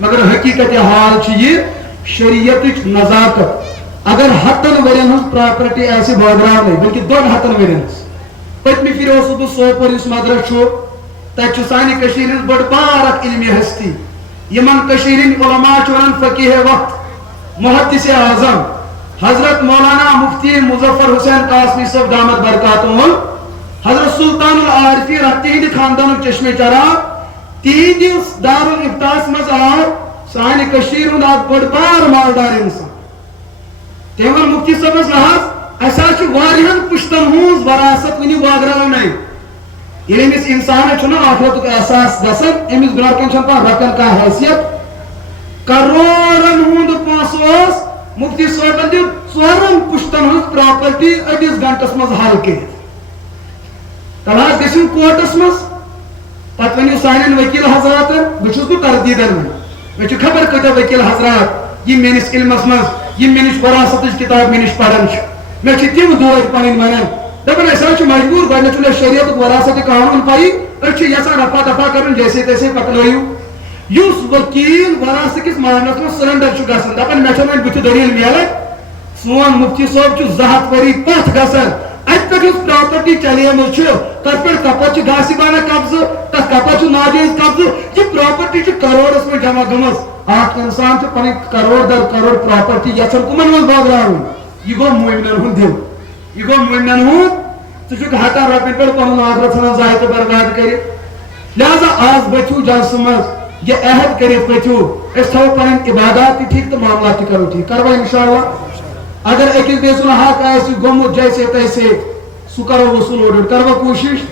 مگر حقیقت حال یہ شریعت نزاکت اگر ہتن ورین ہز پراپرٹی ایسے باغراؤ بلکہ دون ہتن ورین پتمہ پھر اوسس بہ سوپور اس مدرسہ تتہ سانہ کشیر ہز بڑ بار اخ علمی ہستی یمن کشیر ہند علماء ونان فقیہ وقت محدث اعظم حضرت مولانا مفتی مظفر حسین قاسمی صاحب دامت برکاتہم حضرت سلطان العارفین تہند خاندان چشمہ چراغ تہندس دارالفتاس مز آو سانہ کشیر ہند اخ بڑ بار مالدار انسان تمن مفتی صاحبس لحاظ اسا واریہن پشتن ہز وراثت ونی واگراؤن یل امس انسان آخرت احساس گسان امس برو کن رقم کا حیثیت کروڑن ہند پونسہ مفتی صاحبن دیت ژورن پشتن ہز پراپرٹی أڈس گنٹس مز حل کرت تلاش گژھن کورٹس مز پتہ ونیو سانین وکیل حضرات بہٕ تردیدن مے خبر کۭتیاہ وکیل حضرات یم میٲنِس علمس مز یم مےٚ نش وراثتٕچ کتاب مےٚ نش پران مے تم دور پنٕنۍ ونان دپان أسۍ مجبور گۄڈنیٚتھ چھُ اَسہِ شریعتُک وراثت قانون پایی أسۍ یژھان رفع دفع کرُن جیسے تیسے پکنٲیِو یُس وکیل وراثت کس معاملس منٛز سرنڈر چھُ گژھان دپان مےٚ چھنہٕ وۄنۍ بٕتھِ دلیل میلان سون مفتی صٲب چھُ 2 ہتھ ؤری پتھ گژھان اتہِ پٮ۪ٹھ یُس پراپرٹی چلیمٕژ چھِ تتھ پٮ۪ٹھ کپٲرۍ چھُ گاسِبانہ قبضہٕ تتھ کپٲرۍ چھُ ناجٲیز قبضہٕ یہِ پراپرٹی چھِ کروڑس منٛز جمع گٔمٕژ اکھ انسان چھُ پنٕنۍ کروڑ در کروڑ پراپرٹی یژھان کٕمن منٛز بٲگراوٕنۍ یہِ گوٚو مومنن ہُنٛد دِل یہ گو مومنن ہُنٛد ژٕ چھُکھ ہتن رۄپین پٮ۪ٹھ پنُن آخرت ژھٕنان ضایع تہٕ برباد کٔرِتھ لہذا آز ؤتھِو جلسہٕ منٛز یہ عہد کٔرِتھ ؤتھِو أسۍ تھاوو پنٕنۍ عبادات تہِ ٹھیٖک تہٕ معاملات تہِ کرو ٹھیٖک کروا انشاءاللہ اگر أکِس بیٚیہِ سُنٛد حق آسہِ گوٚمُت جیسے تیسے سُہ کرو وصوٗل اورٕ یورٕ کروا کوٗشش